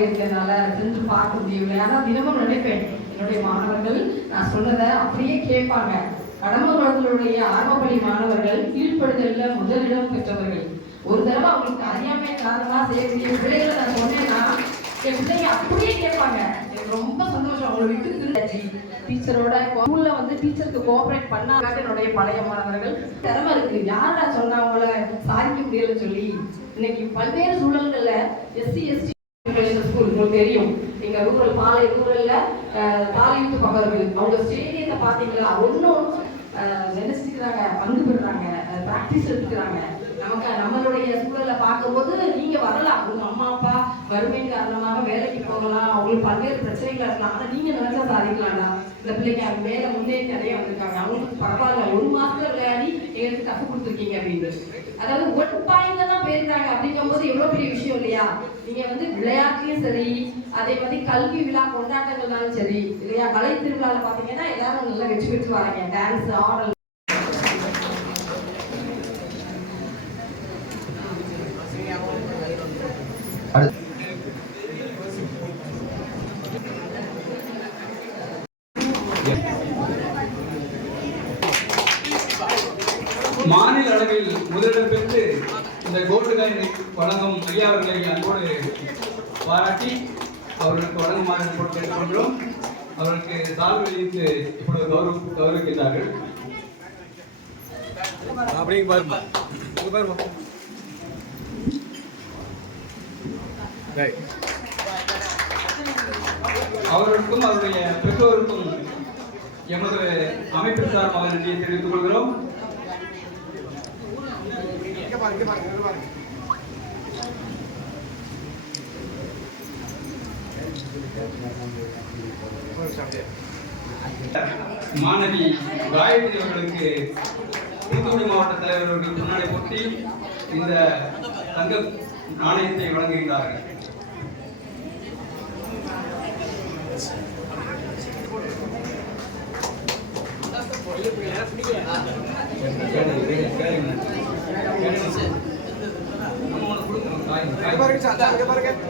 இருக்கிறதுனால சென்று பார்க்க முடியவில்லை. ஆனால் தினமும் நினைப்பேன், என்னுடைய மாணவர்கள் நான் சொன்னதை அப்படியே கேட்பாங்க. கடம்பூர்களுடைய ஆரம்பப்பள்ளி மாணவர்கள் கீழ்ப்படுதல்ல முதலிடம் பெற்றவர்கள். ஒரு தடவை அவங்களுக்கு அறியாமை காரணமா செய்யக்கூடிய பிள்ளைகளை நான் சொன்னேன்னா என் பிள்ளைங்க அப்படியே கேட்பாங்க. எனக்கு ரொம்ப சந்தோஷம். அவங்களை விட்டு டீச்சரோட ஸ்கூல்ல வந்து டீச்சருக்கு கோஆபரேட் பண்ணாங்க. என்னுடைய பழைய மாணவர்கள் திறமை இருக்கு, யாரா சொன்னா அவங்கள சாதிக்க முடியல சொல்லி இன்னைக்கு பல்வேறு சூழல்கள்ல எஸ்சி எஸ்டி ஸ்கூல் உங்களுக்கு தெரியும். எங்க ரூரல் பாலை ரூரல்ல தாலியூத்து பகர்கள் அவங்க ஸ்டேடியத்தை பாத்தீங்களா, ஒன்னும் நினைச்சிக்கிறாங்க, பங்கு பெறுறாங்க, பிராக்டிஸ் எடுத்துக்கிறாங்க. நமக்கு நம்மளுடைய சூழலை பார்க்கும்போது நீங்க வரலாம், உங்க அம்மா அப்பா வறுமை காரணமாக வேலைக்கு போகலாம், அவங்களுக்கு பல்வேறு பிரச்சனைகள் இருக்கலாம், ஆனா நீங்க நினைச்சா சாதிக்கலாம்டா. இந்த பிள்ளைங்க மேல முன்னேறி நிறைய வந்திருக்காங்க, அவங்களுக்கு பரவாயில்ல, ஒரு மாசத்துல விளையாடி எங்களுக்கு தப்பு கொடுத்துருக்கீங்க அப்படின்னு. அதாவது ஒரு பாயிண்ட்ல தான் போயிருக்காங்க அப்படிங்கும் போது எவ்வளவு பெரிய விஷயம் இல்லையா? நீங்க வந்து விளையாட்டுலயும் சரி, அதே மாதிரி கல்வி விழா கொண்டாட்டங்கள்னாலும் சரி இல்லையா, கலை திருவிழால பாத்தீங்கன்னா எல்லாரும் நல்லா வெற்றி பெற்று வராங்க. டான்ஸ் ஆடல் மாநில அளவில் முதலிடம் பெற்று இந்த கோல்டு காயினை வழங்கும் ஐயா அவர்களை அன்போடு பாராட்டி அவர்களுக்கு வழங்குமாறு கேட்டுக்கொள்கிறோம். அவர்களுக்கு சால்வை அளித்து இப்பொழுது கௌரவிக்கின்றார்கள். அவர்களுக்கும் அவருடைய பெற்றோருக்கும் எமது அமைப்பு சார்பாக நன்றியை தெரிவித்துக் கொள்கிறோம். மாணவி காயத்ரி அவர்களுக்கு தூத்துக்குடி மாவட்ட தலைவர் அவர்கள் முன்னாடி போட்டி இந்த தங்க நாணயத்தை வழங்குகிறார்கள். பாருங்க